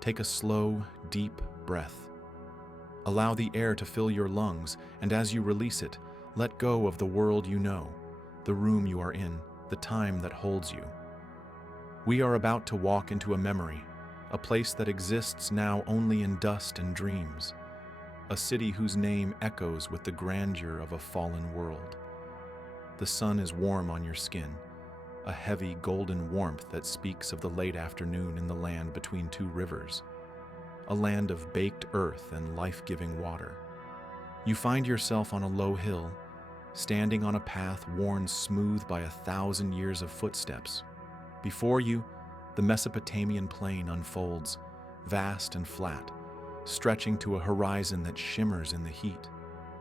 Take a slow, deep breath. Allow the air to fill your lungs, and as you release it, let go of the world you know, the room you are in, the time that holds you. We are about to walk into a memory, a place that exists now only in dust and dreams, a city whose name echoes with the grandeur of a fallen world. The sun is warm on your skin, a heavy golden warmth that speaks of the late afternoon in the land between two rivers, a land of baked earth and life-giving water. You find yourself on a low hill, standing on a path worn smooth by 1,000 years of footsteps. Before you, the Mesopotamian plain unfolds, vast and flat, stretching to a horizon that shimmers in the heat.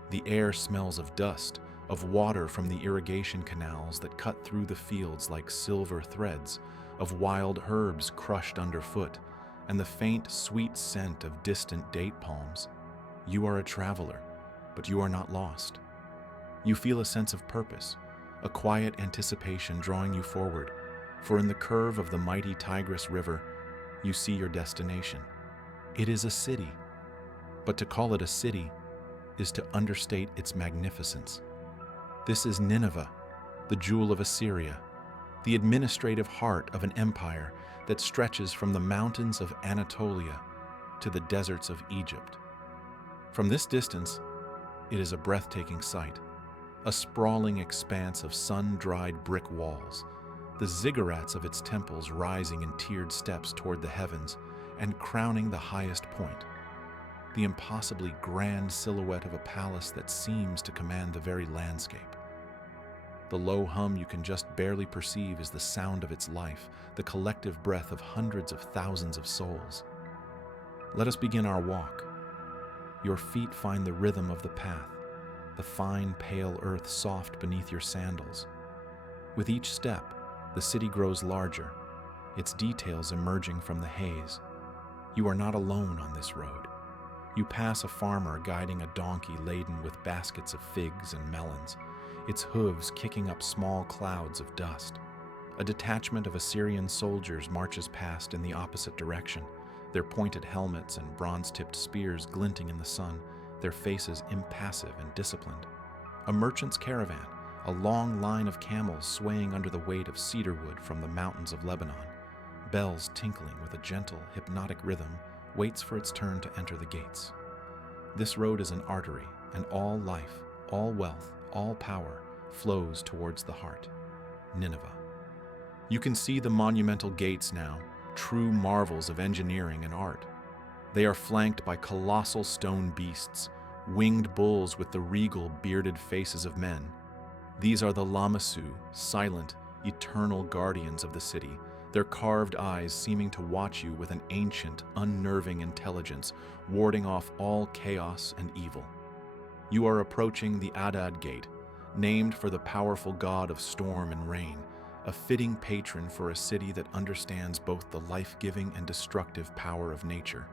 The air smells of dust, of water from the irrigation canals that cut through the fields like silver threads, of wild herbs crushed underfoot, and the faint, sweet scent of distant date palms. You are a traveler, but you are not lost. You feel a sense of purpose, a quiet anticipation drawing you forward, for in the curve of the mighty Tigris River, you see your destination. It is a city, but to call it a city is to understate its magnificence. This is Nineveh, the jewel of Assyria, the administrative heart of an empire that stretches from the mountains of Anatolia to the deserts of Egypt. From this distance, it is a breathtaking sight, a sprawling expanse of sun-dried brick walls, the ziggurats of its temples rising in tiered steps toward the heavens and crowning the highest point, the impossibly grand silhouette of a palace that seems to command the very landscape. The low hum you can just barely perceive is the sound of its life, the collective breath of hundreds of thousands of souls. Let us begin our walk. Your feet find the rhythm of the path, the fine, pale earth soft beneath your sandals. With each step, the city grows larger, its details emerging from the haze. You are not alone on this road. You pass a farmer guiding a donkey laden with baskets of figs and melons, its hooves kicking up small clouds of dust. A detachment of Assyrian soldiers marches past in the opposite direction, their pointed helmets and bronze-tipped spears glinting in the sun, their faces impassive and disciplined. A merchant's caravan, a long line of camels swaying under the weight of cedar wood from the mountains of Lebanon, bells tinkling with a gentle, hypnotic rhythm, waits for its turn to enter the gates. This road is an artery, and all life, all wealth, all power flows towards the heart, Nineveh. You can see the monumental gates now, true marvels of engineering and art. They are flanked by colossal stone beasts, winged bulls with the regal, bearded faces of men. These are the Lamassu, silent, eternal guardians of the city, their carved eyes seeming to watch you with an ancient, unnerving intelligence, warding off all chaos and evil. You are approaching the Adad Gate, named for the powerful god of storm and rain, a fitting patron for a city that understands both the life-giving and destructive power of nature.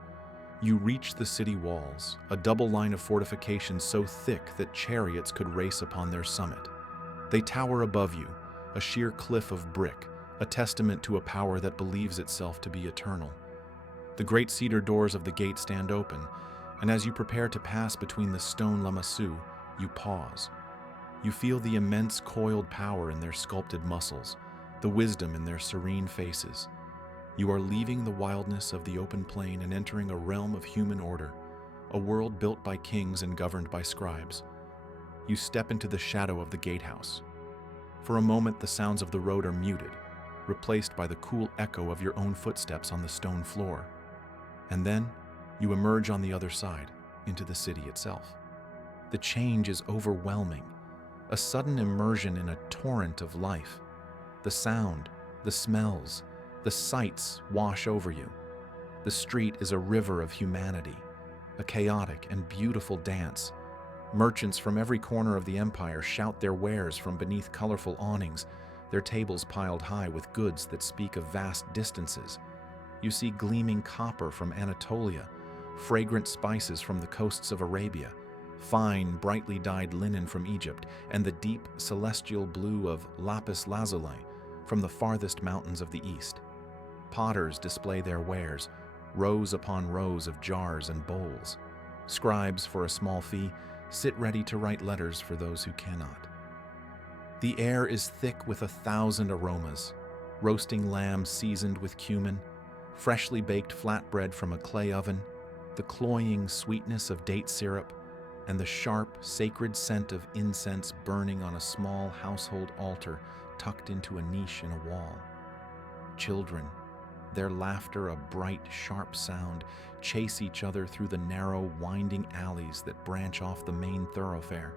You reach the city walls, a double line of fortifications so thick that chariots could race upon their summit. They tower above you, a sheer cliff of brick, a testament to a power that believes itself to be eternal. The great cedar doors of the gate stand open, and as you prepare to pass between the stone Lamassu, you pause. You feel the immense coiled power in their sculpted muscles, the wisdom in their serene faces. You are leaving the wildness of the open plain and entering a realm of human order, a world built by kings and governed by scribes. You step into the shadow of the gatehouse. For a moment, the sounds of the road are muted, replaced by the cool echo of your own footsteps on the stone floor. And then, you emerge on the other side, into the city itself. The change is overwhelming, a sudden immersion in a torrent of life. The sound, the smells, the sights wash over you. The street is a river of humanity, a chaotic and beautiful dance. Merchants from every corner of the empire shout their wares from beneath colorful awnings, their tables piled high with goods that speak of vast distances. You see gleaming copper from Anatolia, fragrant spices from the coasts of Arabia, fine, brightly dyed linen from Egypt, and the deep, celestial blue of lapis lazuli from the farthest mountains of the east. Potters display their wares, rows upon rows of jars and bowls. Scribes, for a small fee, sit ready to write letters for those who cannot. The air is thick with 1,000 aromas: roasting lamb seasoned with cumin, freshly baked flatbread from a clay oven, the cloying sweetness of date syrup, and the sharp, sacred scent of incense burning on a small household altar tucked into a niche in a wall. Children, their laughter a bright, sharp sound, chase each other through the narrow, winding alleys that branch off the main thoroughfare.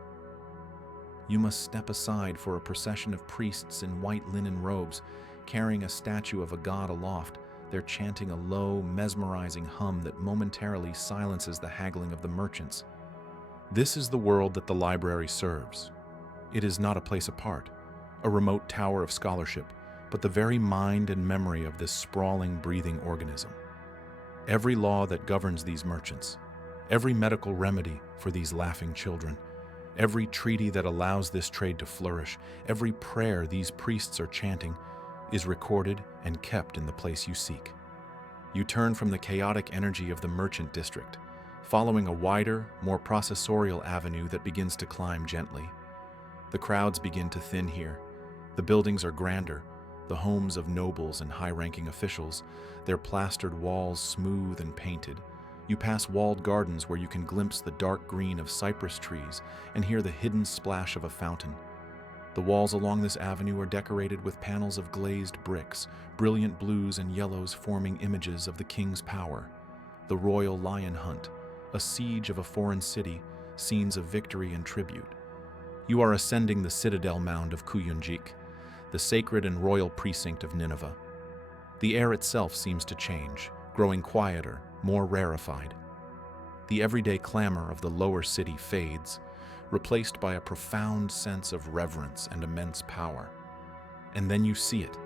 You must step aside for a procession of priests in white linen robes, carrying a statue of a god aloft. They're chanting a low, mesmerizing hum that momentarily silences the haggling of the merchants. This is the world that the library serves. It is not a place apart, a remote tower of scholarship, but the very mind and memory of this sprawling, breathing organism. Every law that governs these merchants, every medical remedy for these laughing children, every treaty that allows this trade to flourish, every prayer these priests are chanting, is recorded and kept in the place you seek. You turn from the chaotic energy of the merchant district, following a wider, more processorial avenue that begins to climb gently. The crowds begin to thin here. The buildings are grander, the homes of nobles and high-ranking officials, their plastered walls smooth and painted. You pass walled gardens where you can glimpse the dark green of cypress trees and hear the hidden splash of a fountain. The walls along this avenue are decorated with panels of glazed bricks, brilliant blues and yellows forming images of the king's power, the royal lion hunt, a siege of a foreign city, scenes of victory and tribute. You are ascending the citadel mound of Kuyunjik, the sacred and royal precinct of Nineveh. The air itself seems to change, growing quieter, more rarefied. The everyday clamor of the lower city fades, replaced by a profound sense of reverence and immense power. And then you see it,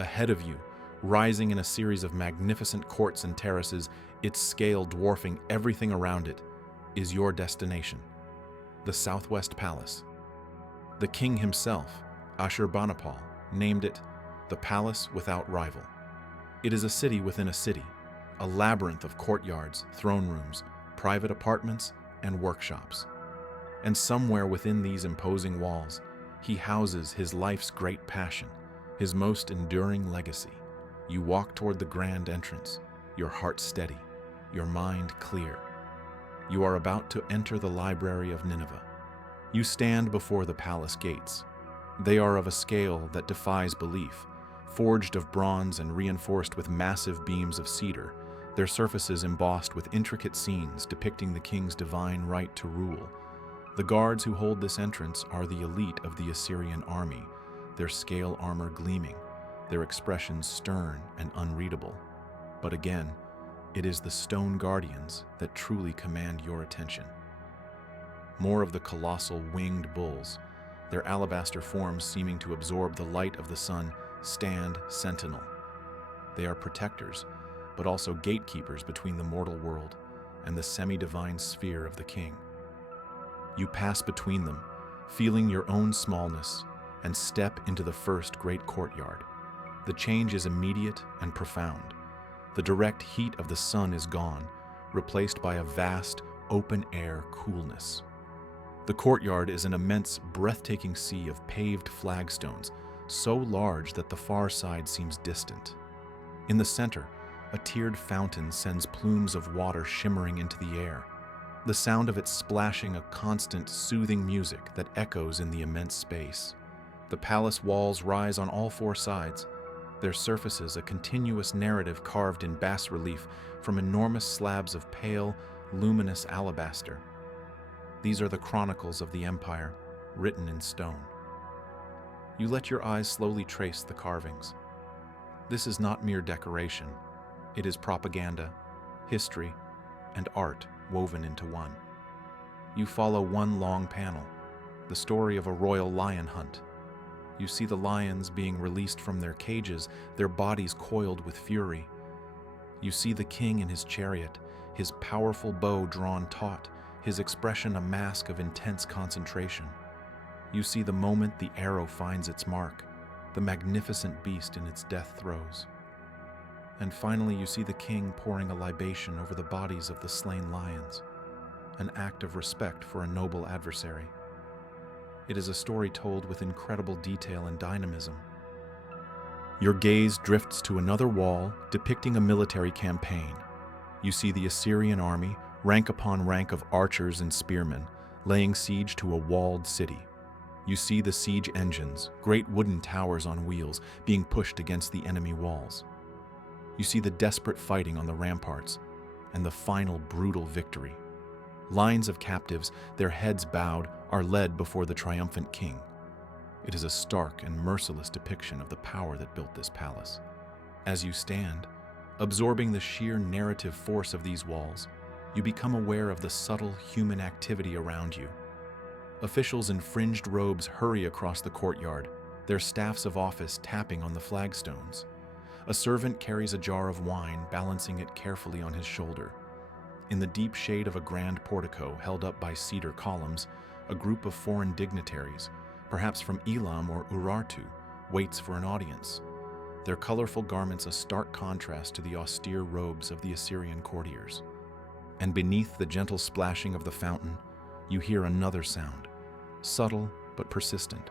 ahead of you, rising in a series of magnificent courts and terraces, its scale dwarfing everything around it, is your destination, the Southwest Palace. The king himself, Ashurbanipal, named it the Palace Without Rival. It is a city within a city, a labyrinth of courtyards, throne rooms, private apartments, and workshops. And somewhere within these imposing walls, he houses his life's great passion, his most enduring legacy. You walk toward the grand entrance, your heart steady, your mind clear. You are about to enter the library of Nineveh. You stand before the palace gates. They are of a scale that defies belief, forged of bronze and reinforced with massive beams of cedar, their surfaces embossed with intricate scenes depicting the king's divine right to rule. The guards who hold this entrance are the elite of the Assyrian army, their scale armor gleaming, their expressions stern and unreadable. But again, it is the stone guardians that truly command your attention. More of the colossal winged bulls, their alabaster forms seeming to absorb the light of the sun, stand sentinel. They are protectors, but also gatekeepers between the mortal world and the semi-divine sphere of the king. You pass between them, feeling your own smallness, and step into the first great courtyard. The change is immediate and profound. The direct heat of the sun is gone, replaced by a vast, open-air coolness. The courtyard is an immense, breathtaking sea of paved flagstones, so large that the far side seems distant. In the center, a tiered fountain sends plumes of water shimmering into the air, the sound of it splashing a constant, soothing music that echoes in the immense space. The palace walls rise on all four sides, their surfaces a continuous narrative carved in bas relief from enormous slabs of pale, luminous alabaster. These are the chronicles of the empire, written in stone. You let your eyes slowly trace the carvings. This is not mere decoration. It is propaganda, history, and art woven into one. You follow one long panel, the story of a royal lion hunt. You see the lions being released from their cages, their bodies coiled with fury. You see the king in his chariot, his powerful bow drawn taut, his expression a mask of intense concentration. You see the moment the arrow finds its mark, the magnificent beast in its death throes. And finally, you see the king pouring a libation over the bodies of the slain lions, an act of respect for a noble adversary. It is a story told with incredible detail and dynamism. Your gaze drifts to another wall depicting a military campaign. You see the Assyrian army, rank upon rank of archers and spearmen, laying siege to a walled city. You see the siege engines, great wooden towers on wheels, being pushed against the enemy walls. You see the desperate fighting on the ramparts, and the final brutal victory. Lines of captives, their heads bowed, are led before the triumphant king. It is a stark and merciless depiction of the power that built this palace. As you stand, absorbing the sheer narrative force of these walls, you become aware of the subtle human activity around you. Officials in fringed robes hurry across the courtyard, their staffs of office tapping on the flagstones. A servant carries a jar of wine, balancing it carefully on his shoulder. In the deep shade of a grand portico held up by cedar columns, a group of foreign dignitaries, perhaps from Elam or Urartu, waits for an audience. Their colorful garments a stark contrast to the austere robes of the Assyrian courtiers. And beneath the gentle splashing of the fountain, you hear another sound, subtle but persistent,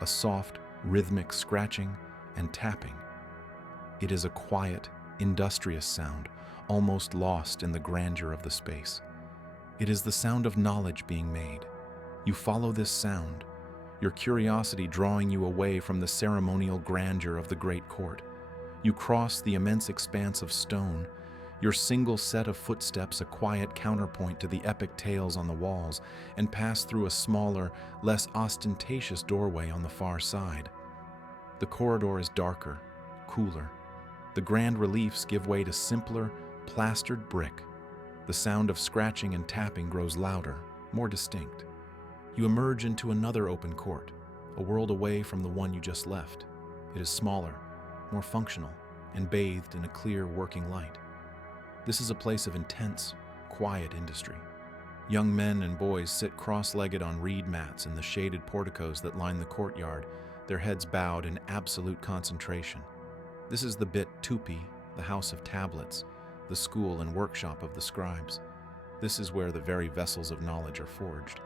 a soft, rhythmic scratching and tapping. It is a quiet, industrious sound, almost lost in the grandeur of the space. It is the sound of knowledge being made. You follow this sound, your curiosity drawing you away from the ceremonial grandeur of the great court. You cross the immense expanse of stone, your single set of footsteps a quiet counterpoint to the epic tales on the walls, and pass through a smaller, less ostentatious doorway on the far side. The corridor is darker, cooler. The grand reliefs give way to simpler, plastered brick. The sound of scratching and tapping grows louder, more distinct. You emerge into another open court, a world away from the one you just left. It is smaller, more functional, and bathed in a clear working light. This is a place of intense, quiet industry. Young men and boys sit cross-legged on reed mats in the shaded porticos that line the courtyard, their heads bowed in absolute concentration. This is the Bit Tupi, the house of tablets, the school and workshop of the scribes. This is where the very vessels of knowledge are forged.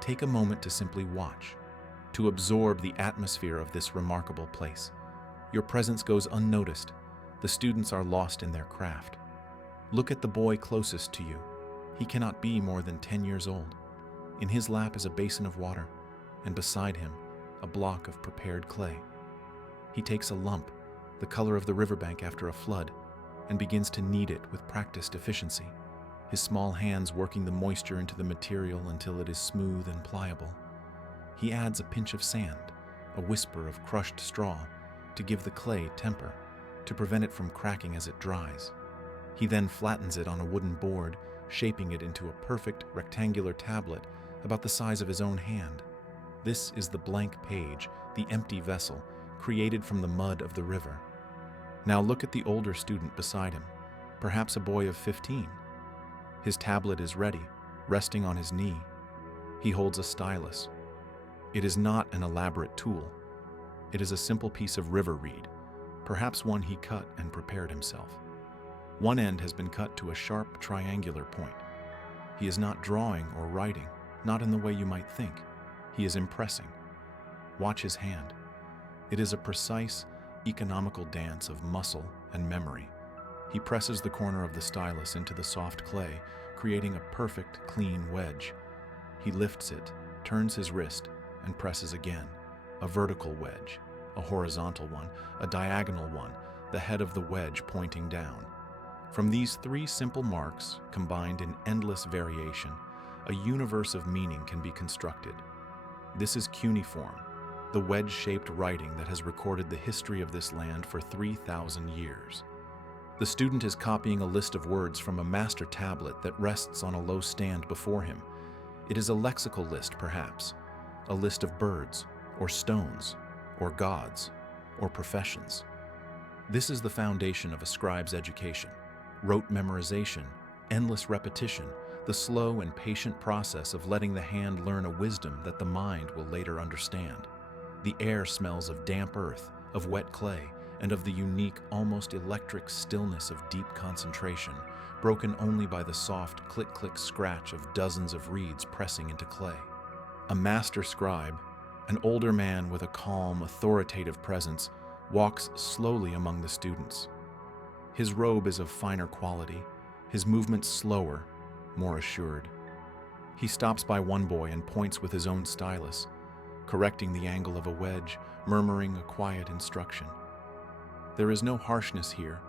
Take a moment to simply watch, to absorb the atmosphere of this remarkable place. Your presence goes unnoticed. The students are lost in their craft. Look at the boy closest to you. He cannot be more than 10 years old. In his lap is a basin of water, and beside him, a block of prepared clay. He takes a lump, the color of the riverbank after a flood, and begins to knead it with practiced efficiency, his small hands working the moisture into the material until it is smooth and pliable. He adds a pinch of sand, a whisper of crushed straw, to give the clay temper, to prevent it from cracking as it dries. He then flattens it on a wooden board, shaping it into a perfect rectangular tablet about the size of his own hand. This is the blank page, the empty vessel, created from the mud of the river. Now look at the older student beside him, perhaps a boy of 15. His tablet is ready, resting on his knee. He holds a stylus. It is not an elaborate tool. It is a simple piece of river reed, perhaps one he cut and prepared himself. One end has been cut to a sharp triangular point. He is not drawing or writing, not in the way you might think. He is impressing. Watch his hand. It is a precise, economical dance of muscle and memory. He presses the corner of the stylus into the soft clay, creating a perfect, clean wedge. He lifts it, turns his wrist, and presses again. A vertical wedge, a horizontal one, a diagonal one, the head of the wedge pointing down. From these three simple marks, combined in endless variation, a universe of meaning can be constructed. This is cuneiform, the wedge-shaped writing that has recorded the history of this land for 3,000 years. The student is copying a list of words from a master tablet that rests on a low stand before him. It is a lexical list, perhaps, a list of birds, or stones, or gods, or professions. This is the foundation of a scribe's education. Rote memorization, endless repetition, the slow and patient process of letting the hand learn a wisdom that the mind will later understand. The air smells of damp earth, of wet clay, and of the unique, almost electric stillness of deep concentration, broken only by the soft click-click scratch of dozens of reeds pressing into clay. A master scribe, an older man with a calm, authoritative presence, walks slowly among the students. His robe is of finer quality, his movements slower, more assured. He stops by one boy and points with his own stylus, correcting the angle of a wedge, murmuring a quiet instruction. There is no harshness here,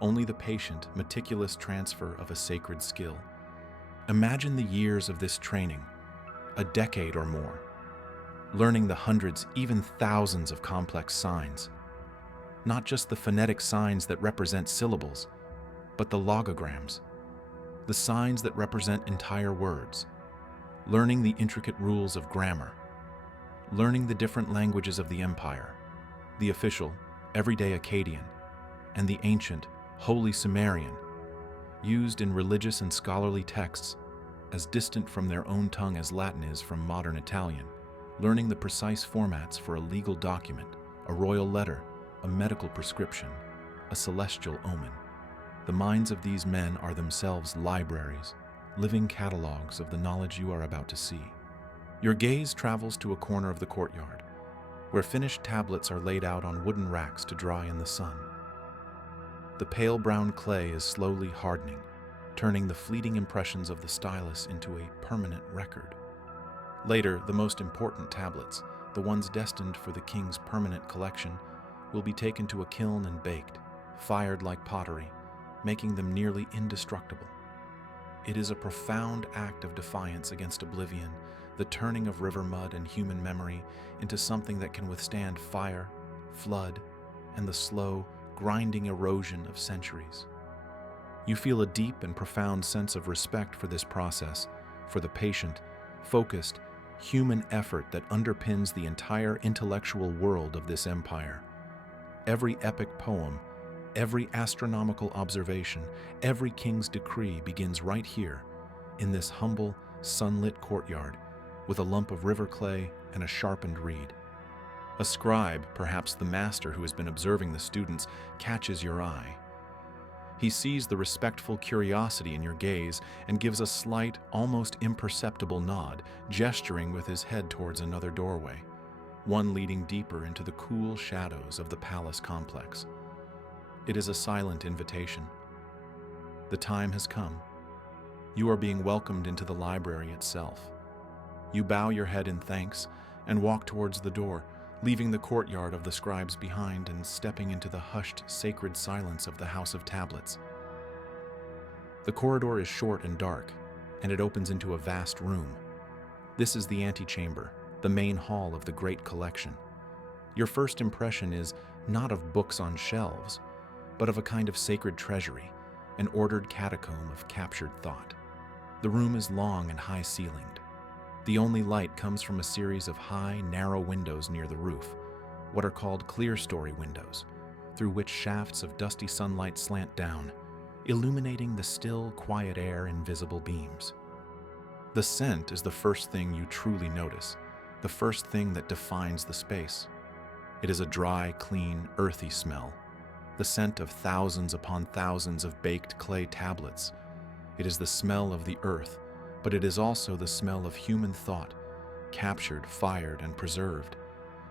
only the patient, meticulous transfer of a sacred skill. Imagine the years of this training, a decade or more, learning the hundreds, even thousands of complex signs. Not just the phonetic signs that represent syllables, but the logograms, the signs that represent entire words. Learning the intricate rules of grammar, learning the different languages of the empire, the official, everyday Akkadian, and the ancient, holy Sumerian, used in religious and scholarly texts, as distant from their own tongue as Latin is from modern Italian, learning the precise formats for a legal document, a royal letter, a medical prescription, a celestial omen. The minds of these men are themselves libraries, living catalogs of the knowledge you are about to see. Your gaze travels to a corner of the courtyard, where finished tablets are laid out on wooden racks to dry in the sun. The pale brown clay is slowly hardening, turning the fleeting impressions of the stylus into a permanent record. Later, the most important tablets, the ones destined for the king's permanent collection, will be taken to a kiln and baked, fired like pottery, making them nearly indestructible. It is a profound act of defiance against oblivion, the turning of river mud and human memory into something that can withstand fire, flood, and the slow, grinding erosion of centuries. You feel a deep and profound sense of respect for this process, for the patient, focused, human effort that underpins the entire intellectual world of this empire. Every epic poem, every astronomical observation, every king's decree begins right here, in this humble, sunlit courtyard, with a lump of river clay and a sharpened reed. A scribe, perhaps the master who has been observing the students, catches your eye. He sees the respectful curiosity in your gaze and gives a slight, almost imperceptible nod, gesturing with his head towards another doorway, one leading deeper into the cool shadows of the palace complex. It is a silent invitation. The time has come. You are being welcomed into the library itself. You bow your head in thanks and walk towards the door, leaving the courtyard of the scribes behind and stepping into the hushed, sacred silence of the House of Tablets. The corridor is short and dark, and it opens into a vast room. This is the antechamber, the main hall of the great collection. Your first impression is not of books on shelves, but of a kind of sacred treasury, an ordered catacomb of captured thought. The room is long and high-ceilinged. The only light comes from a series of high, narrow windows near the roof, what are called clear-story windows, through which shafts of dusty sunlight slant down, illuminating the still, quiet air in visible beams. The scent is the first thing you truly notice, the first thing that defines the space. It is a dry, clean, earthy smell, the scent of thousands upon thousands of baked clay tablets. It is the smell of the earth, but it is also the smell of human thought, captured, fired, and preserved.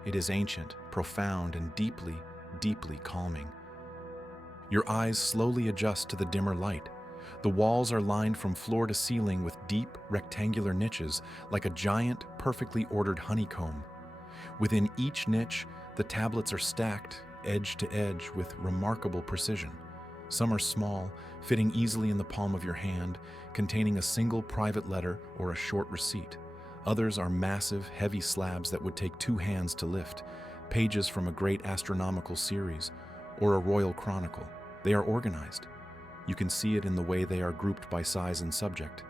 It is ancient, profound, and deeply, deeply calming. Your eyes slowly adjust to the dimmer light. The walls are lined from floor to ceiling with deep, rectangular niches, like a giant, perfectly ordered honeycomb. Within each niche, the tablets are stacked, edge to edge, with remarkable precision. Some are small, fitting easily in the palm of your hand, containing a single private letter or a short receipt. Others are massive, heavy slabs that would take 2 hands to lift, pages from a great astronomical series or a royal chronicle. They are organized. You can see it in the way they are grouped by size and subject.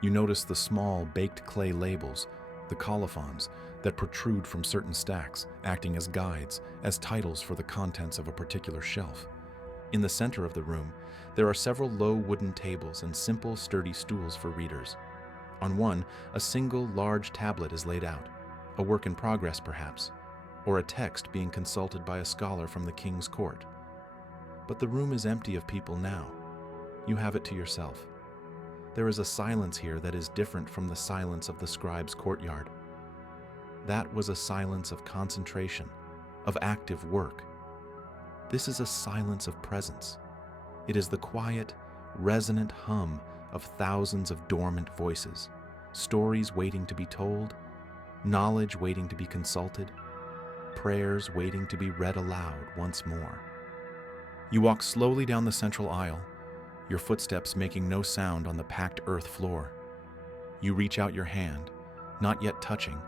You notice the small, baked clay labels, the colophons, that protrude from certain stacks, acting as guides, as titles for the contents of a particular shelf. In the center of the room, there are several low wooden tables and simple, sturdy stools for readers. On one, a single large tablet is laid out, a work in progress perhaps. or a text being consulted by a scholar from the king's court. But the room is empty of people now. You have it to yourself. There is a silence here that is different from the silence of the scribe's courtyard. That was a silence of concentration, of active work. This is a silence of presence. It is the quiet, resonant hum of thousands of dormant voices, stories waiting to be told, knowledge waiting to be consulted, prayers waiting to be read aloud once more. You walk slowly down the central aisle, your footsteps making no sound on the packed earth floor. You reach out your hand, not yet touching,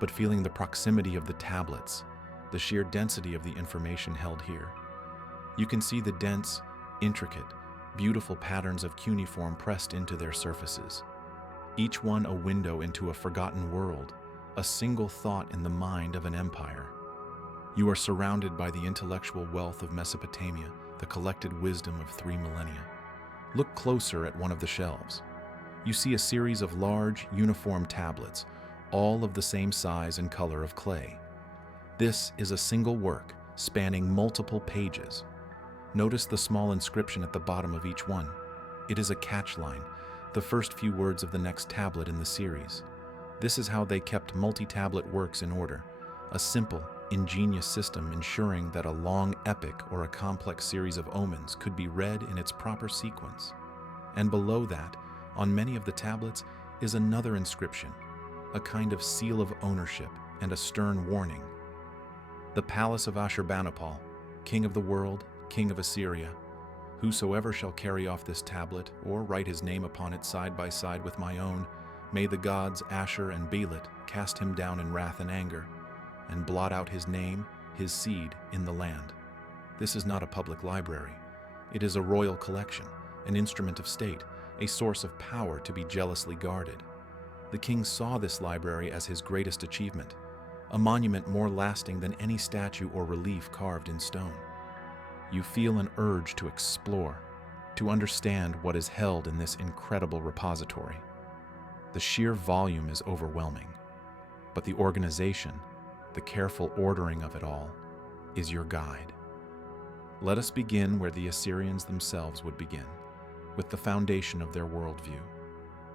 but feeling the proximity of the tablets, the sheer density of the information held here. You can see the dense, intricate, beautiful patterns of cuneiform pressed into their surfaces, each one a window into a forgotten world, a single thought in the mind of an empire. You are surrounded by the intellectual wealth of Mesopotamia, the collected wisdom of 3 millennia. Look closer at one of the shelves. You see a series of large, uniform tablets, all of the same size and color of clay. This is a single work, spanning multiple pages. Notice the small inscription at the bottom of each one. It is a catchline, the first few words of the next tablet in the series. This is how they kept multi-tablet works in order, a simple, ingenious system ensuring that a long epic or a complex series of omens could be read in its proper sequence. And below that, on many of the tablets, is another inscription, a kind of seal of ownership and a stern warning. The palace of Ashurbanipal, king of the world, king of Assyria, whosoever shall carry off this tablet or write his name upon it side by side with my own, may the gods Ashur and Belit cast him down in wrath and anger, and blot out his name, his seed, in the land. This is not a public library. It is a royal collection, an instrument of state, a source of power to be jealously guarded. The king saw this library as his greatest achievement, a monument more lasting than any statue or relief carved in stone. You feel an urge to explore, to understand what is held in this incredible repository. The sheer volume is overwhelming, but the organization, the careful ordering of it all, is your guide. Let us begin where the Assyrians themselves would begin, with the foundation of their worldview,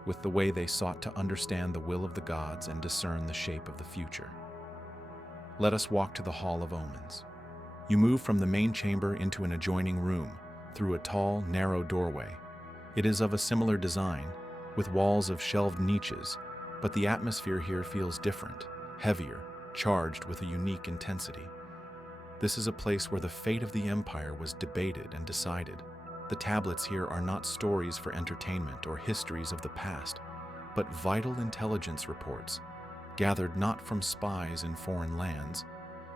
with the way they sought to understand the will of the gods and discern the shape of the future. Let us walk to the Hall of Omens. You move from the main chamber into an adjoining room, through a tall, narrow doorway. It is of a similar design, with walls of shelved niches, but the atmosphere here feels different, heavier, charged with a unique intensity. This is a place where the fate of the empire was debated and decided. The tablets here are not stories for entertainment or histories of the past, but vital intelligence reports, gathered not from spies in foreign lands,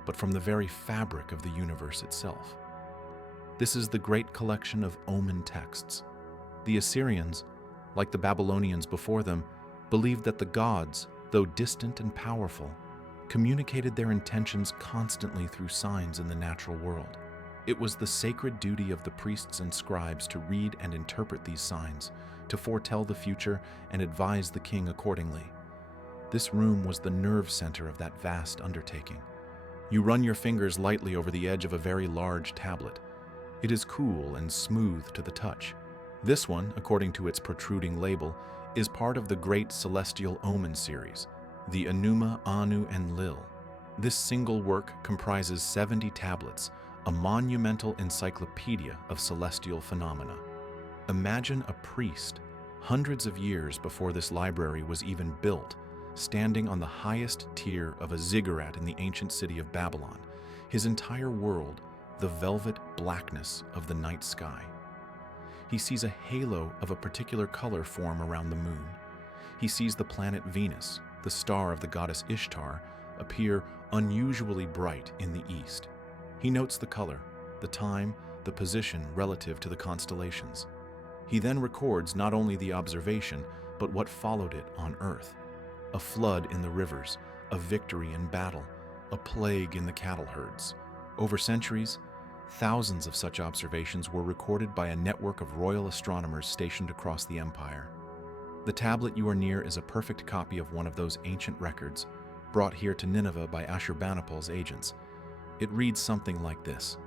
but from the very fabric of the universe itself. This is the great collection of omen texts. The Assyrians, like the Babylonians before them, believed that the gods, though distant and powerful, communicated their intentions constantly through signs in the natural world. It was the sacred duty of the priests and scribes to read and interpret these signs, to foretell the future and advise the king accordingly. This room was the nerve center of that vast undertaking. You run your fingers lightly over the edge of a very large tablet. It is cool and smooth to the touch. This one, according to its protruding label, is part of the great celestial omen series, the Enuma, Anu, and Lil. This single work comprises 70 tablets, a monumental encyclopedia of celestial phenomena. Imagine a priest, hundreds of years before this library was even built, standing on the highest tier of a ziggurat in the ancient city of Babylon, his entire world the velvet blackness of the night sky. He sees a halo of a particular color form around the moon. He sees the planet Venus, the star of the goddess Ishtar, appear unusually bright in the east. He notes the color, the time, the position relative to the constellations. He then records not only the observation, but what followed it on Earth. A flood in the rivers, a victory in battle, a plague in the cattle herds. Over centuries, thousands of such observations were recorded by a network of royal astronomers stationed across the empire. The tablet you are near is a perfect copy of one of those ancient records, brought here to Nineveh by Ashurbanipal's agents. It reads something like this: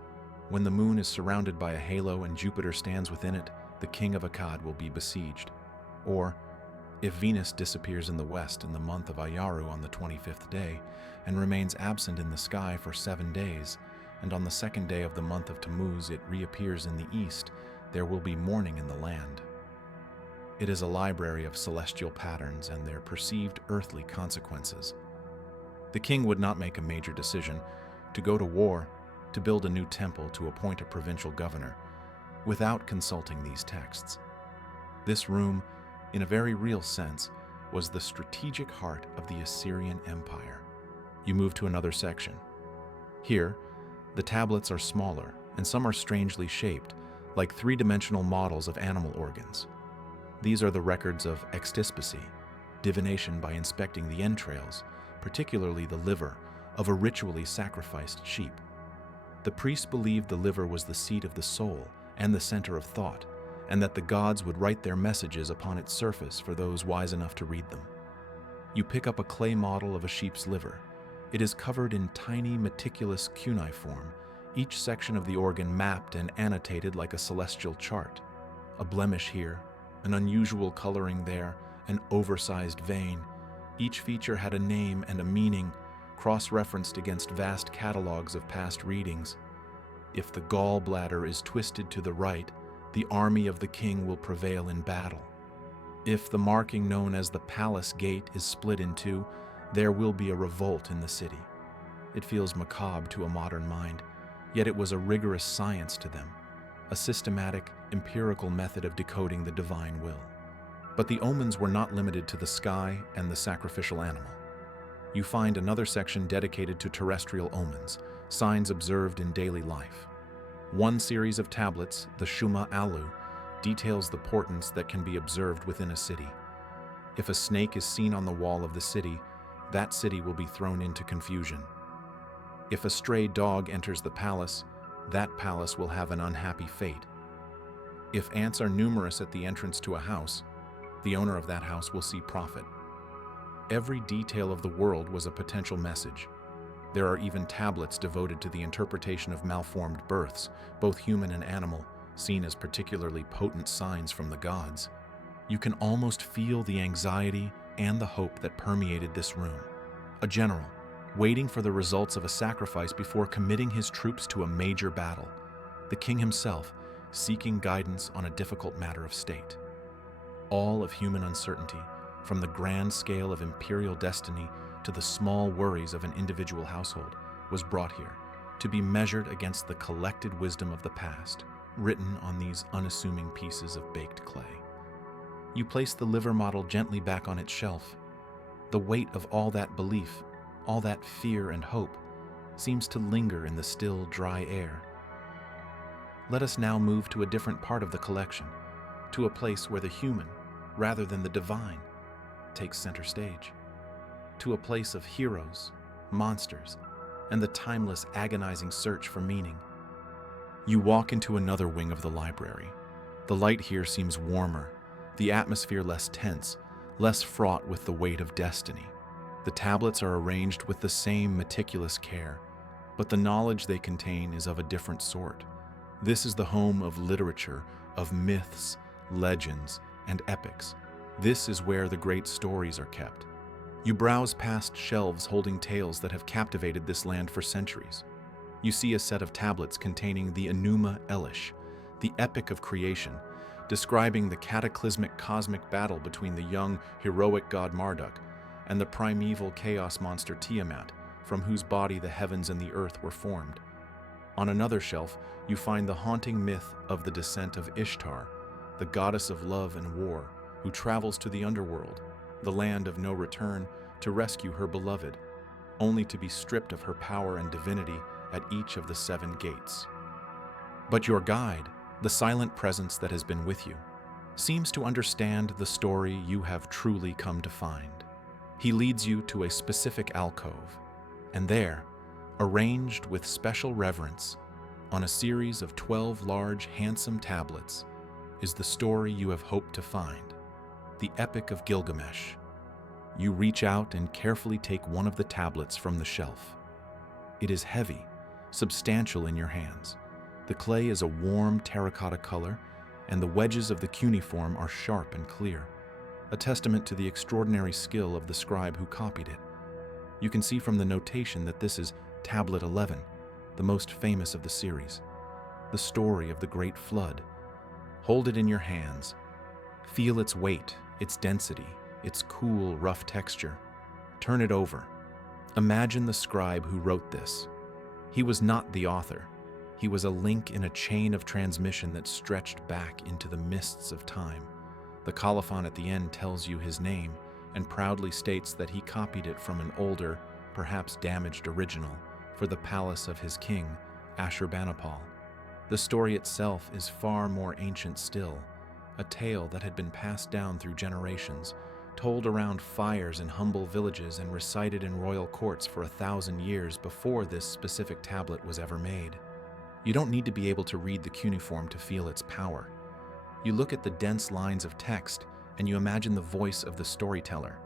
"When the moon is surrounded by a halo and Jupiter stands within it, the king of Akkad will be besieged." Or, "If Venus disappears in the west in the month of Ayaru on the 25th day, and remains absent in the sky for 7 days, and on the 2nd day of the month of Tammuz it reappears in the east, there will be mourning in the land." It is a library of celestial patterns and their perceived earthly consequences. The king would not make a major decision, to go to war, to build a new temple, to appoint a provincial governor, without consulting these texts. This room, in a very real sense, was the strategic heart of the Assyrian Empire. You move to another section. Here, the tablets are smaller, and some are strangely shaped, like three-dimensional models of animal organs. These are the records of extispicy, divination by inspecting the entrails, particularly the liver, of a ritually sacrificed sheep. The priests believed the liver was the seat of the soul and the center of thought, and that the gods would write their messages upon its surface for those wise enough to read them. You pick up a clay model of a sheep's liver. It is covered in tiny, meticulous cuneiform, each section of the organ mapped and annotated like a celestial chart. A blemish here, an unusual coloring there, an oversized vein. Each feature had a name and a meaning, cross-referenced against vast catalogs of past readings. If the gallbladder is twisted to the right, the army of the king will prevail in battle. If the marking known as the palace gate is split in two, there will be a revolt in the city. It feels macabre to a modern mind, yet it was a rigorous science to them, a systematic, empirical method of decoding the divine will. But the omens were not limited to the sky and the sacrificial animal. You find another section dedicated to terrestrial omens, signs observed in daily life. One series of tablets, the Shuma Alu, details the portents that can be observed within a city. If a snake is seen on the wall of the city, that city will be thrown into confusion. If a stray dog enters the palace, that palace will have an unhappy fate. If ants are numerous at the entrance to a house, the owner of that house will see profit. Every detail of the world was a potential message. There are even tablets devoted to the interpretation of malformed births, both human and animal, seen as particularly potent signs from the gods. You can almost feel the anxiety and the hope that permeated this room. A general, waiting for the results of a sacrifice before committing his troops to a major battle. The king himself, seeking guidance on a difficult matter of state. All of human uncertainty, from the grand scale of imperial destiny to the small worries of an individual household, was brought here, to be measured against the collected wisdom of the past, written on these unassuming pieces of baked clay. You place the liver model gently back on its shelf. The weight of all that belief, all that fear and hope, seems to linger in the still, dry air. Let us now move to a different part of the collection, to a place where the human, rather than the divine, takes center stage. To a place of heroes, monsters, and the timeless, agonizing search for meaning. You walk into another wing of the library. The light here seems warmer, the atmosphere less tense, less fraught with the weight of destiny. The tablets are arranged with the same meticulous care, but the knowledge they contain is of a different sort. This is the home of literature, of myths, legends, and epics. This is where the great stories are kept. You browse past shelves holding tales that have captivated this land for centuries. You see a set of tablets containing the Enuma Elish, the epic of creation, describing the cataclysmic cosmic battle between the young, heroic god Marduk and the primeval chaos monster Tiamat, from whose body the heavens and the earth were formed. On another shelf, you find the haunting myth of the descent of Ishtar, the goddess of love and war, who travels to the underworld, the land of no return, to rescue her beloved, only to be stripped of her power and divinity at each of the 7 gates. But your guide, the silent presence that has been with you, seems to understand the story you have truly come to find. He leads you to a specific alcove, and there, arranged with special reverence, on a series of 12 large, handsome tablets, is the story you have hoped to find, the Epic of Gilgamesh. You reach out and carefully take one of the tablets from the shelf. It is heavy, substantial in your hands. The clay is a warm terracotta color, and the wedges of the cuneiform are sharp and clear, a testament to the extraordinary skill of the scribe who copied it. You can see from the notation that this is Tablet 11, the most famous of the series, the story of the Great Flood. Hold it in your hands. Feel its weight, its density, its cool, rough texture. Turn it over. Imagine the scribe who wrote this. He was not the author. He was a link in a chain of transmission that stretched back into the mists of time. The colophon at the end tells you his name and proudly states that he copied it from an older, perhaps damaged original for the palace of his king, Ashurbanipal. The story itself is far more ancient still, a tale that had been passed down through generations, told around fires in humble villages and recited in royal courts for 1,000 years before this specific tablet was ever made. You don't need to be able to read the cuneiform to feel its power. You look at the dense lines of text and you imagine the voice of the storyteller,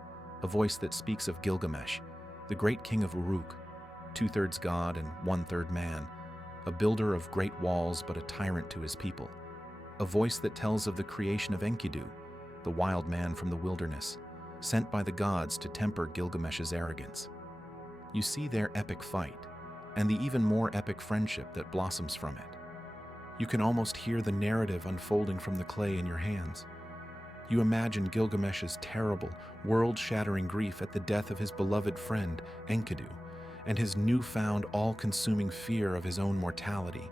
a voice that speaks of Gilgamesh, the great king of Uruk, 2/3 god and 1/3 man, a builder of great walls but a tyrant to his people, a voice that tells of the creation of Enkidu, the wild man from the wilderness, sent by the gods to temper Gilgamesh's arrogance. You see their epic fight, and the even more epic friendship that blossoms from it. You can almost hear the narrative unfolding from the clay in your hands. You imagine Gilgamesh's terrible, world-shattering grief at the death of his beloved friend, Enkidu, and his newfound, all-consuming fear of his own mortality.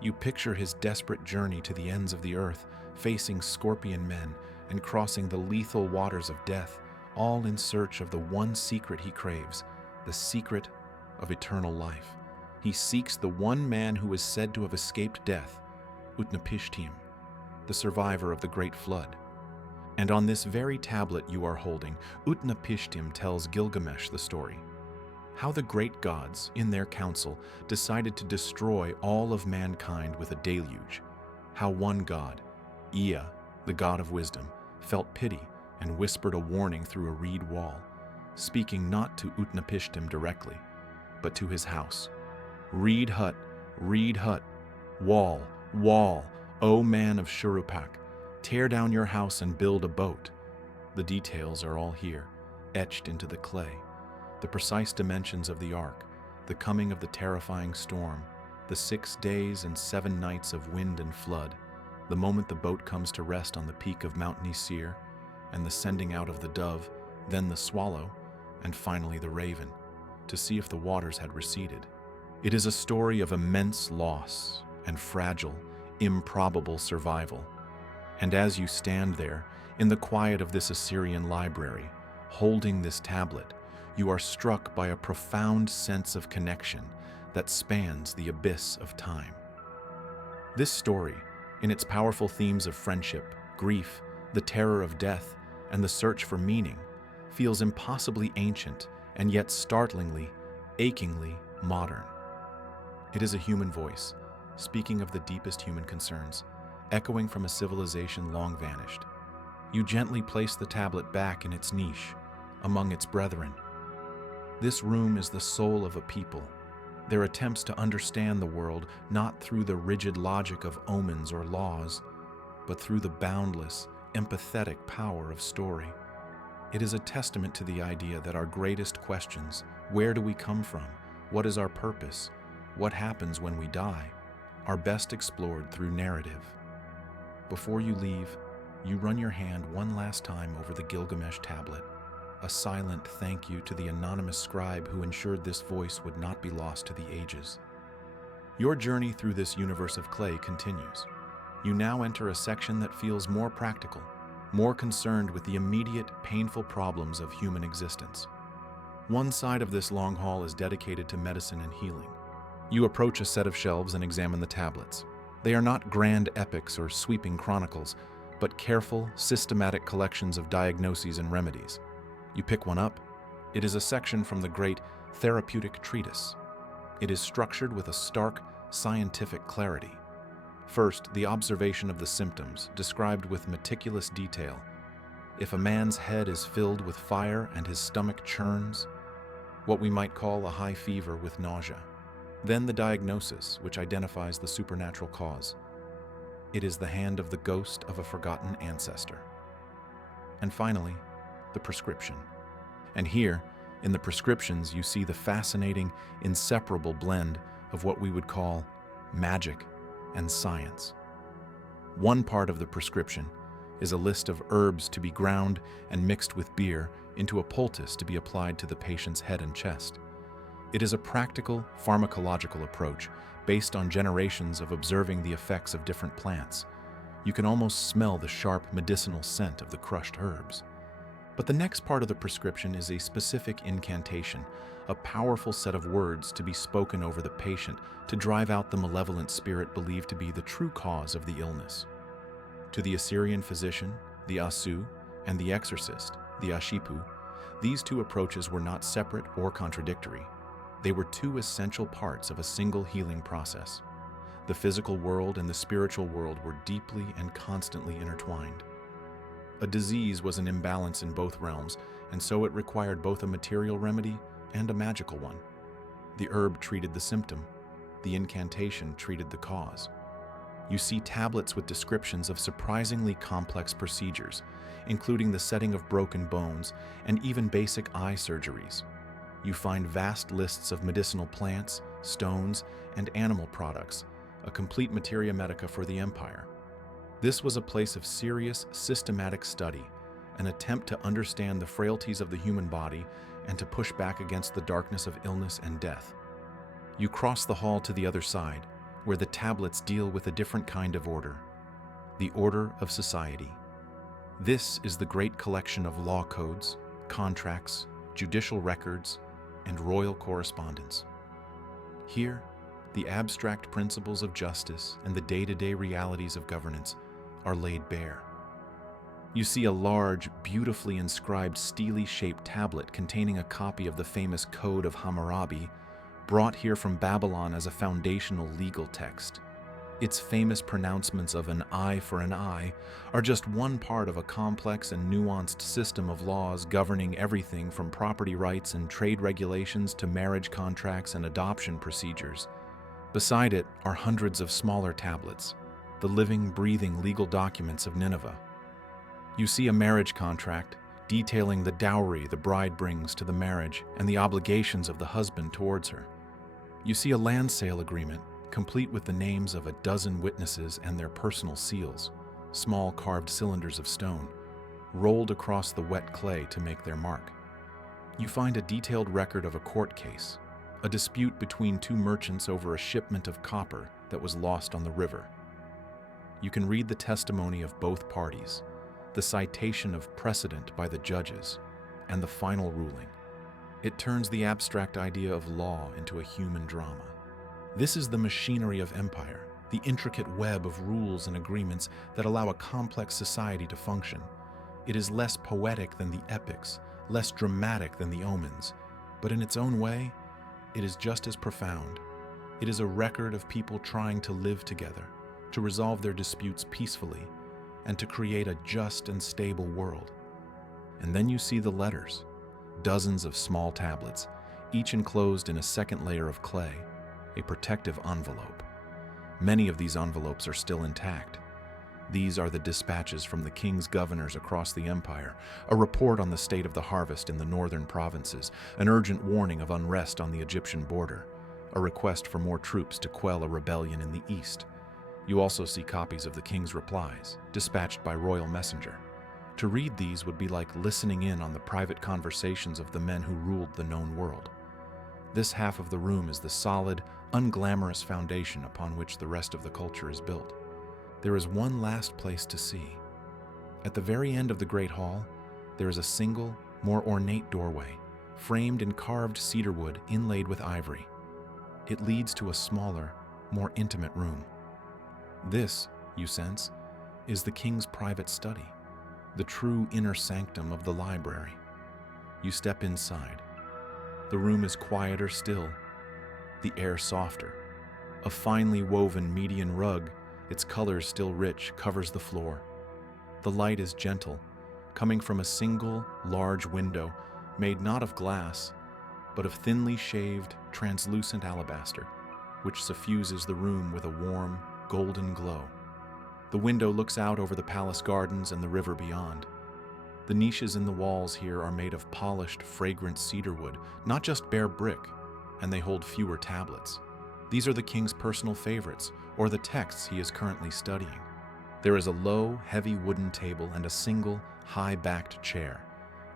You picture his desperate journey to the ends of the earth, facing scorpion men and crossing the lethal waters of death, all in search of the one secret he craves, the secret of eternal life. He seeks the one man who is said to have escaped death, Utnapishtim, the survivor of the Great Flood. And on this very tablet you are holding, Utnapishtim tells Gilgamesh the story. How the great gods, in their council, decided to destroy all of mankind with a deluge. How one god, Ea, the god of wisdom, felt pity and whispered a warning through a reed wall, speaking not to Utnapishtim directly, but to his house. Reed hut, wall, wall, O man of Shurupak, tear down your house and build a boat. The details are all here, etched into the clay. The precise dimensions of the ark, the coming of the terrifying storm, the 6 days and 7 nights of wind and flood, the moment the boat comes to rest on the peak of Mount Nisir, and the sending out of the dove, then the swallow, and finally the raven, to see if the waters had receded. It is a story of immense loss and fragile, improbable survival. And as you stand there, in the quiet of this Assyrian library, holding this tablet, you are struck by a profound sense of connection that spans the abyss of time. This story, in its powerful themes of friendship, grief, the terror of death, and the search for meaning, feels impossibly ancient and yet startlingly, achingly modern. It is a human voice, speaking of the deepest human concerns, echoing from a civilization long vanished. You gently place the tablet back in its niche, among its brethren. This room is the soul of a people, their attempts to understand the world not through the rigid logic of omens or laws, but through the boundless, empathetic power of story. It is a testament to the idea that our greatest questions, where do we come from, what is our purpose, what happens when we die, are best explored through narrative. Before you leave, you run your hand one last time over the Gilgamesh tablet, a silent thank you to the anonymous scribe who ensured this voice would not be lost to the ages. Your journey through this universe of clay continues. You now enter a section that feels more practical, more concerned with the immediate, painful problems of human existence. One side of this long hall is dedicated to medicine and healing. You approach a set of shelves and examine the tablets. They are not grand epics or sweeping chronicles, but careful, systematic collections of diagnoses and remedies. You pick one up. It is a section from the great therapeutic treatise. It is structured with a stark, scientific clarity. First, the observation of the symptoms, described with meticulous detail. If a man's head is filled with fire and his stomach churns, what we might call a high fever with nausea. Then the diagnosis, which identifies the supernatural cause. It is the hand of the ghost of a forgotten ancestor. And finally, the prescription. And here, in the prescriptions, you see the fascinating, inseparable blend of what we would call magic and science. One part of the prescription is a list of herbs to be ground and mixed with beer into a poultice to be applied to the patient's head and chest. It is a practical, pharmacological approach based on generations of observing the effects of different plants. You can almost smell the sharp medicinal scent of the crushed herbs. But the next part of the prescription is a specific incantation, a powerful set of words to be spoken over the patient to drive out the malevolent spirit believed to be the true cause of the illness. To the Assyrian physician, the Asu, and the exorcist, the Ashipu, these two approaches were not separate or contradictory. They were two essential parts of a single healing process. The physical world and the spiritual world were deeply and constantly intertwined. A disease was an imbalance in both realms, and so it required both a material remedy and a magical one. The herb treated the symptom, the incantation treated the cause. You see tablets with descriptions of surprisingly complex procedures, including the setting of broken bones and even basic eye surgeries. You find vast lists of medicinal plants, stones, and animal products, a complete materia medica for the empire. This was a place of serious, systematic study, an attempt to understand the frailties of the human body and to push back against the darkness of illness and death. You cross the hall to the other side, where the tablets deal with a different kind of order, the order of society. This is the great collection of law codes, contracts, judicial records, and royal correspondence. Here, the abstract principles of justice and the day-to-day realities of governance are laid bare. You see a large, beautifully inscribed steely-shaped tablet containing a copy of the famous Code of Hammurabi, brought here from Babylon as a foundational legal text. Its famous pronouncements of an eye for an eye are just one part of a complex and nuanced system of laws governing everything from property rights and trade regulations to marriage contracts and adoption procedures. Beside it are hundreds of smaller tablets, the living, breathing legal documents of Nineveh. You see a marriage contract detailing the dowry the bride brings to the marriage and the obligations of the husband towards her. You see a land sale agreement, complete with the names of a dozen witnesses and their personal seals, small carved cylinders of stone, rolled across the wet clay to make their mark. You find a detailed record of a court case, a dispute between two merchants over a shipment of copper that was lost on the river. You can read the testimony of both parties, the citation of precedent by the judges, and the final ruling. It turns the abstract idea of law into a human drama. This is the machinery of empire, the intricate web of rules and agreements that allow a complex society to function. It is less poetic than the epics, less dramatic than the omens, but in its own way, it is just as profound. It is a record of people trying to live together, to resolve their disputes peacefully, and to create a just and stable world. And then you see the letters, dozens of small tablets, each enclosed in a second layer of clay, a protective envelope. Many of these envelopes are still intact. These are the dispatches from the king's governors across the empire, a report on the state of the harvest in the northern provinces, an urgent warning of unrest on the Egyptian border, a request for more troops to quell a rebellion in the east. You also see copies of the king's replies, dispatched by royal messenger. To read these would be like listening in on the private conversations of the men who ruled the known world. This half of the room is the solid, unglamorous foundation upon which the rest of the culture is built. There is one last place to see. At the very end of the Great Hall, there is a single, more ornate doorway, framed in carved cedar wood inlaid with ivory. It leads to a smaller, more intimate room. This, you sense, is the king's private study, the true inner sanctum of the library. You step inside. The room is quieter still, the air softer. A finely woven median rug, its colors still rich, covers the floor. The light is gentle, coming from a single, large window made not of glass, but of thinly shaved, translucent alabaster, which suffuses the room with a warm, golden glow. The window looks out over the palace gardens and the river beyond. The niches in the walls here are made of polished, fragrant cedar wood, not just bare brick, and they hold fewer tablets. These are the king's personal favorites, or the texts he is currently studying. There is a low, heavy wooden table and a single, high-backed chair,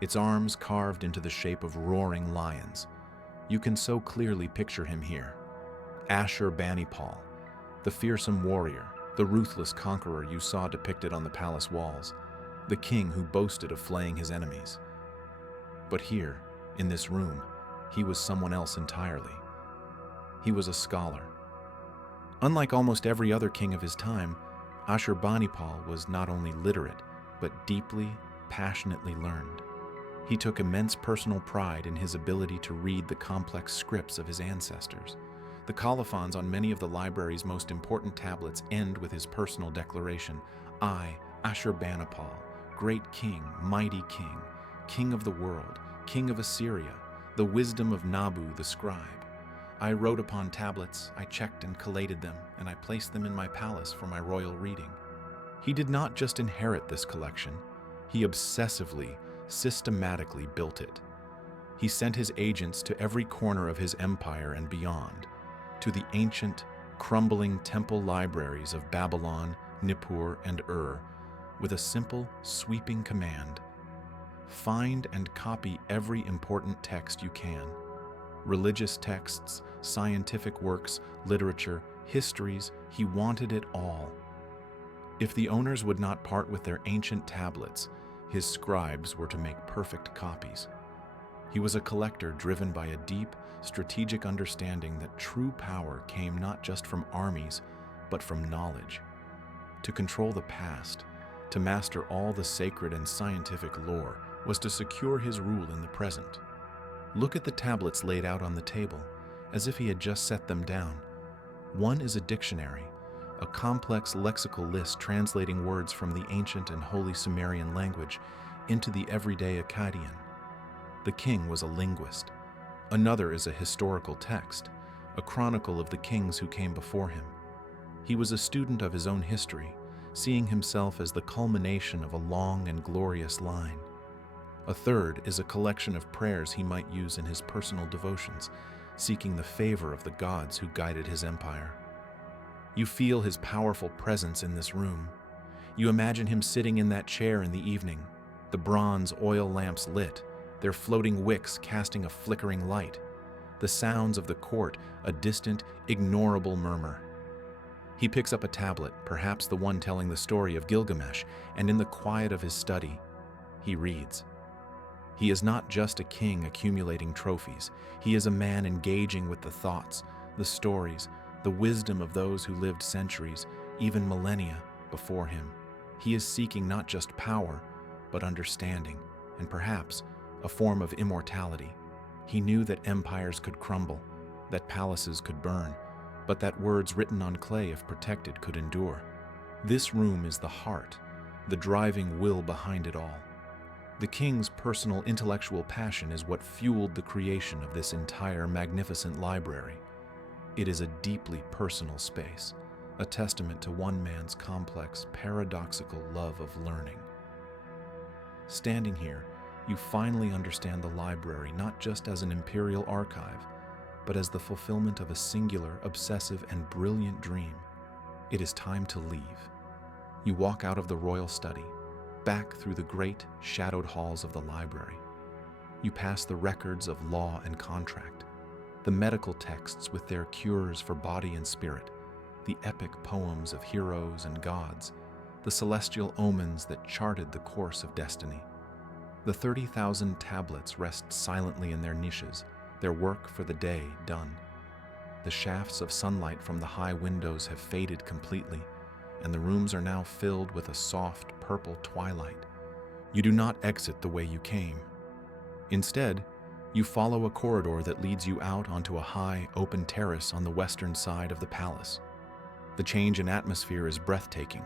its arms carved into the shape of roaring lions. You can so clearly picture him here. Ashurbanipal, the fearsome warrior, the ruthless conqueror you saw depicted on the palace walls, the king who boasted of flaying his enemies. But here, in this room, he was someone else entirely. He was a scholar. Unlike almost every other king of his time, Ashurbanipal was not only literate, but deeply, passionately learned. He took immense personal pride in his ability to read the complex scripts of his ancestors. The colophons on many of the library's most important tablets end with his personal declaration, "I, Ashurbanipal, great king, mighty king, king of the world, king of Assyria, the wisdom of Nabu the scribe. I wrote upon tablets, I checked and collated them, and I placed them in my palace for my royal reading." He did not just inherit this collection, he obsessively, systematically built it. He sent his agents to every corner of his empire and beyond, to the ancient, crumbling temple libraries of Babylon, Nippur, and Ur, with a simple, sweeping command: find and copy every important text you can. Religious texts, scientific works, literature, histories, he wanted it all. If the owners would not part with their ancient tablets, his scribes were to make perfect copies. He was a collector driven by a deep, strategic understanding that true power came not just from armies, but from knowledge. To control the past, to master all the sacred and scientific lore, was to secure his rule in the present. Look at the tablets laid out on the table, as if he had just set them down. One is a dictionary, a complex lexical list translating words from the ancient and holy Sumerian language into the everyday Akkadian. The king was a linguist. Another is a historical text, a chronicle of the kings who came before him. He was a student of his own history, seeing himself as the culmination of a long and glorious line. A third is a collection of prayers he might use in his personal devotions, seeking the favor of the gods who guided his empire. You feel his powerful presence in this room. You imagine him sitting in that chair in the evening, the bronze oil lamps lit, their floating wicks casting a flickering light, the sounds of the court a distant, ignorable murmur. He picks up a tablet, perhaps the one telling the story of Gilgamesh, and in the quiet of his study, he reads. He is not just a king accumulating trophies. He is a man engaging with the thoughts, the stories, the wisdom of those who lived centuries, even millennia, before him. He is seeking not just power, but understanding, and perhaps a form of immortality. He knew that empires could crumble, that palaces could burn, but that words written on clay, if protected, could endure. This room is the heart, the driving will behind it all. The king's personal intellectual passion is what fueled the creation of this entire magnificent library. It is a deeply personal space, a testament to one man's complex, paradoxical love of learning. Standing here, you finally understand the library not just as an imperial archive, but as the fulfillment of a singular, obsessive, and brilliant dream. It is time to leave. You walk out of the royal study, back through the great, shadowed halls of the library. You pass the records of law and contract, the medical texts with their cures for body and spirit, the epic poems of heroes and gods, the celestial omens that charted the course of destiny. The 30,000 tablets rest silently in their niches, their work for the day done. The shafts of sunlight from the high windows have faded completely, and the rooms are now filled with a soft purple twilight. You do not exit the way you came. Instead, you follow a corridor that leads you out onto a high, open terrace on the western side of the palace. The change in atmosphere is breathtaking.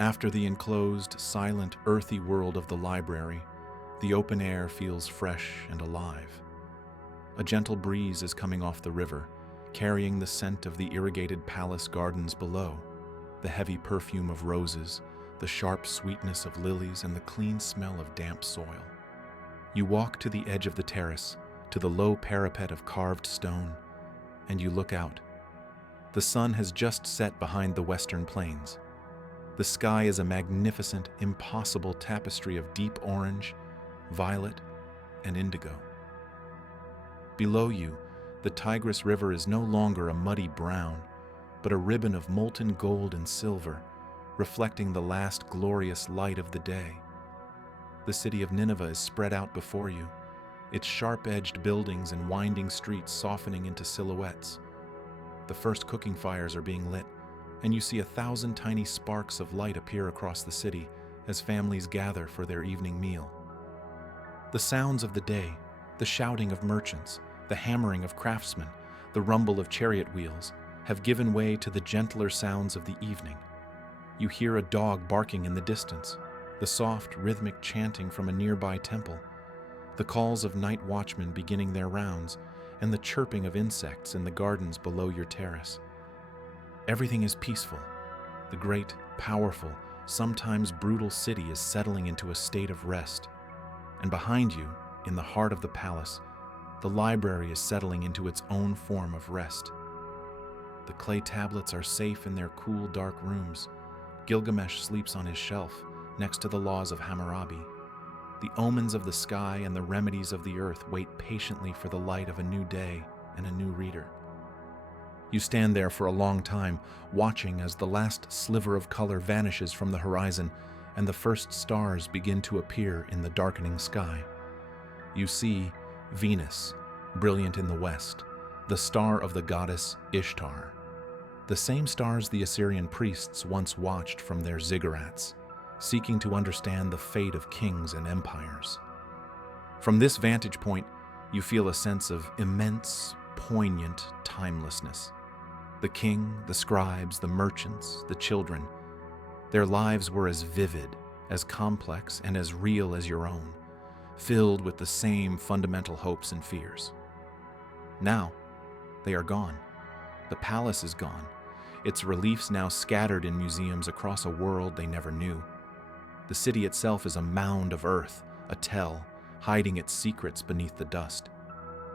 After the enclosed, silent, earthy world of the library, the open air feels fresh and alive. A gentle breeze is coming off the river, carrying the scent of the irrigated palace gardens below, the heavy perfume of roses, the sharp sweetness of lilies, and the clean smell of damp soil. You walk to the edge of the terrace, to the low parapet of carved stone, and you look out. The sun has just set behind the western plains. The sky is a magnificent, impossible tapestry of deep orange, violet, and indigo. Below you, the Tigris River is no longer a muddy brown, but a ribbon of molten gold and silver, reflecting the last glorious light of the day. The city of Nineveh is spread out before you, its sharp-edged buildings and winding streets softening into silhouettes. The first cooking fires are being lit, and you see 1,000 tiny sparks of light appear across the city as families gather for their evening meal. The sounds of the day, the shouting of merchants, the hammering of craftsmen, the rumble of chariot wheels, have given way to the gentler sounds of the evening. You hear a dog barking in the distance, the soft, rhythmic chanting from a nearby temple, the calls of night watchmen beginning their rounds, and the chirping of insects in the gardens below your terrace. Everything is peaceful. The great, powerful, sometimes brutal city is settling into a state of rest. And behind you, in the heart of the palace, the library is settling into its own form of rest. The clay tablets are safe in their cool, dark rooms. Gilgamesh sleeps on his shelf, next to the laws of Hammurabi. The omens of the sky and the remedies of the earth wait patiently for the light of a new day and a new reader. You stand there for a long time, watching as the last sliver of color vanishes from the horizon and the first stars begin to appear in the darkening sky. You see Venus, brilliant in the west, the star of the goddess Ishtar, the same stars the Assyrian priests once watched from their ziggurats, seeking to understand the fate of kings and empires. From this vantage point, you feel a sense of immense, poignant timelessness. The king, the scribes, the merchants, the children, their lives were as vivid, as complex, and as real as your own, filled with the same fundamental hopes and fears. Now, they are gone. The palace is gone, its reliefs now scattered in museums across a world they never knew. The city itself is a mound of earth, a tell, hiding its secrets beneath the dust.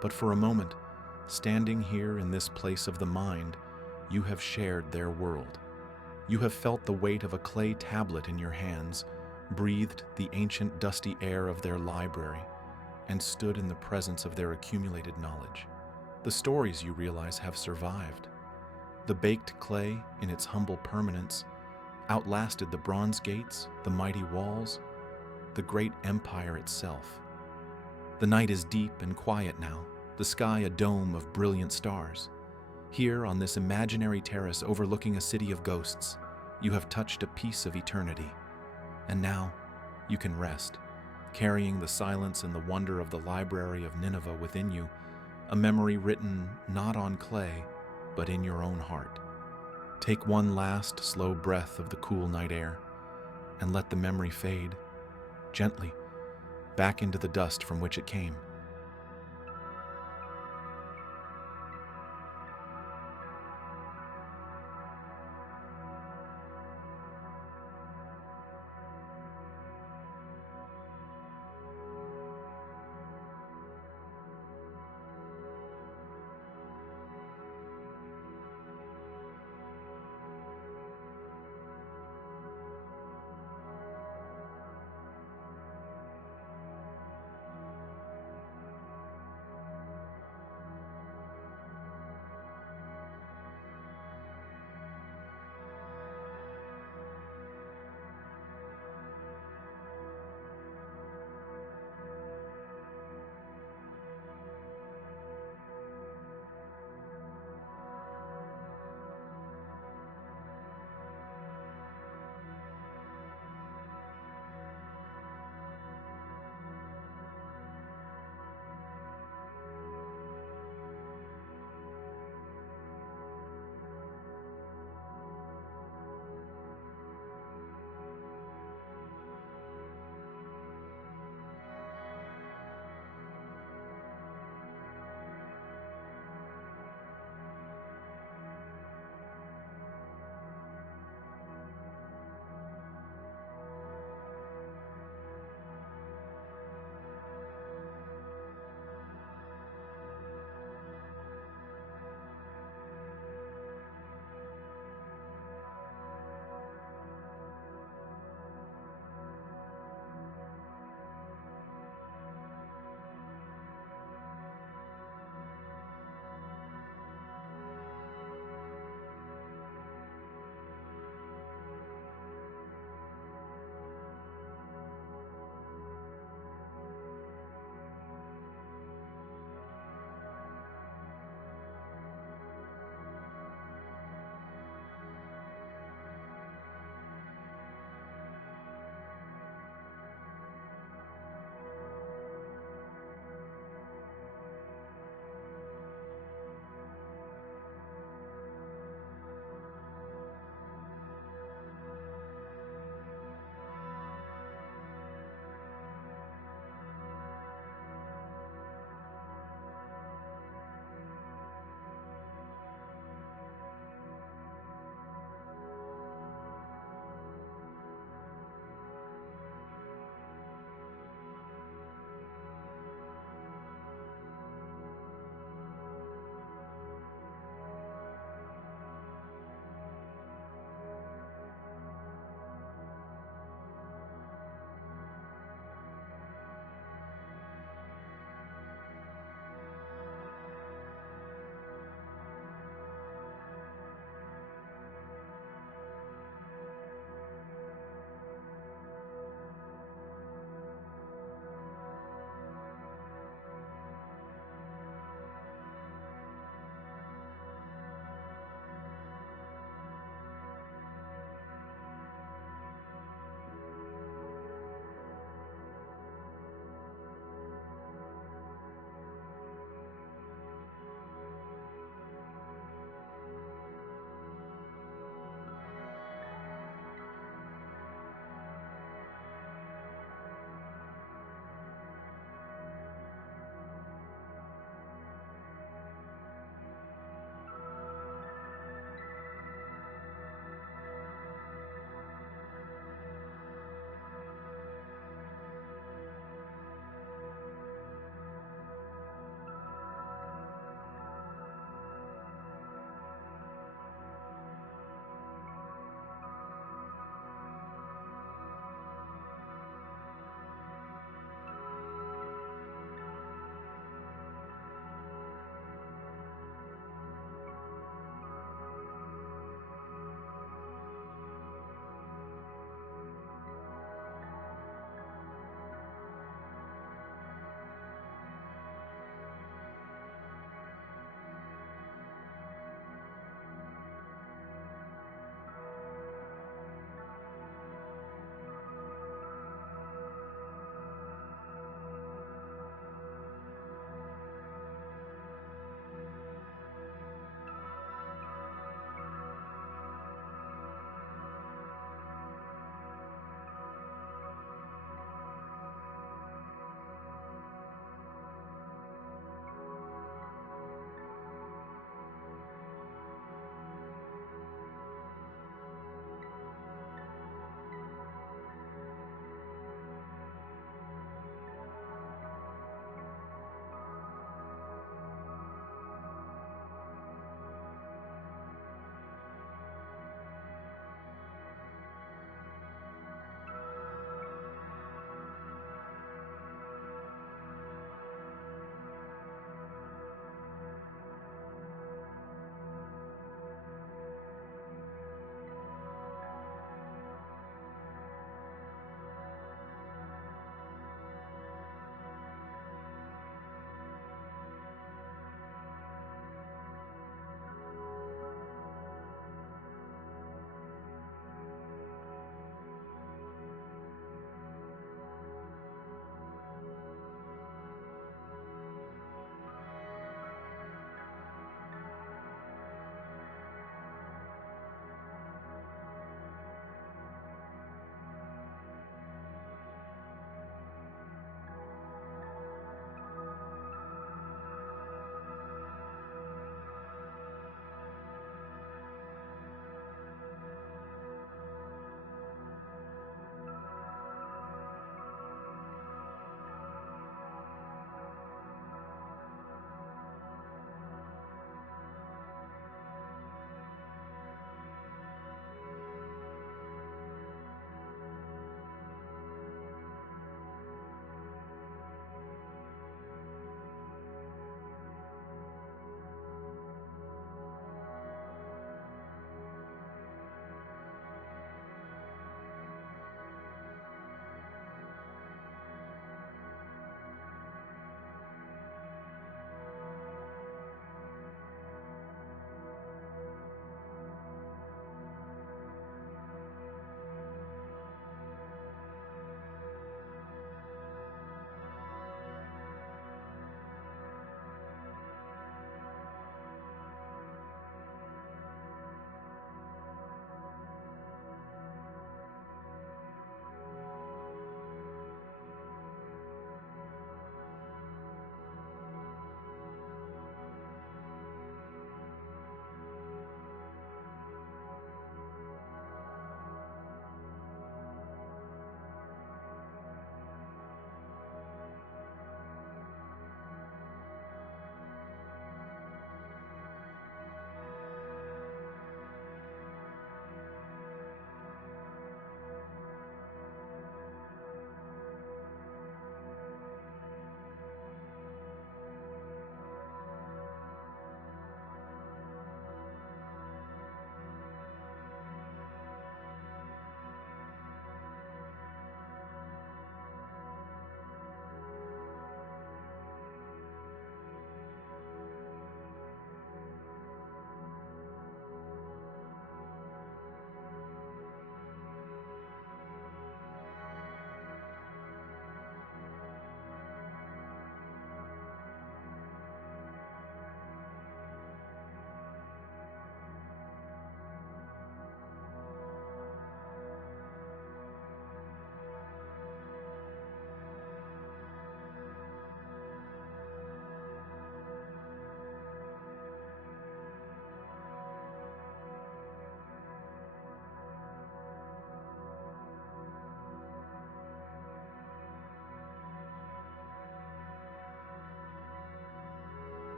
But for a moment, standing here in this place of the mind, you have shared their world. You have felt the weight of a clay tablet in your hands, breathed the ancient dusty air of their library, and stood in the presence of their accumulated knowledge. The stories, you realize, have survived. The baked clay, in its humble permanence, outlasted the bronze gates, the mighty walls, the great empire itself. The night is deep and quiet now, the sky a dome of brilliant stars. Here, on this imaginary terrace overlooking a city of ghosts, you have touched a piece of eternity. And now, you can rest, carrying the silence and the wonder of the library of Nineveh within you, a memory written not on clay, but in your own heart. Take one last slow breath of the cool night air, and let the memory fade, gently, back into the dust from which it came.